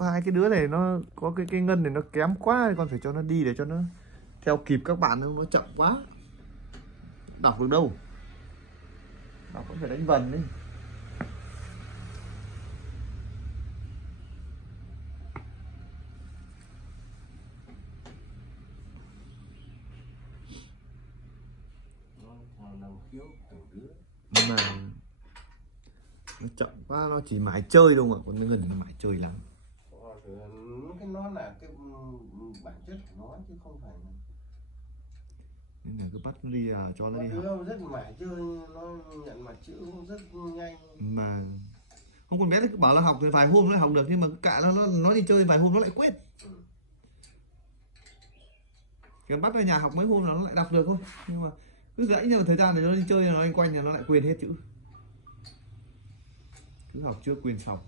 Hai cái đứa này nó có cái ngân này nó kém quá thì con phải cho nó đi để cho nó theo kịp các bạn, nó chậm quá đọc được đâu, đọc vẫn phải đánh vần đấy. Nhưng mà nó chậm quá, nó chỉ mải chơi đâu mà, còn nó gần nó mải chơi lắm. Cái nó là cái bản chất của nó chứ không phải là... Nên là cứ bắt nó đi cho nó đi học. Nó rất mải chơi, nó nhận mặt chữ cũng rất nhanh. Mà không, con bé thì cứ bảo là học thì vài hôm nó học được, nhưng mà cả nó đi chơi vài hôm nó lại quên. Cái bắt ở nhà học mấy hôm là nó lại đọc được thôi, nhưng mà cứ dãy nhau thời gian thì nó đi chơi, nó anh quanh là nó lại quên hết chữ. Cứ học trước quên sau.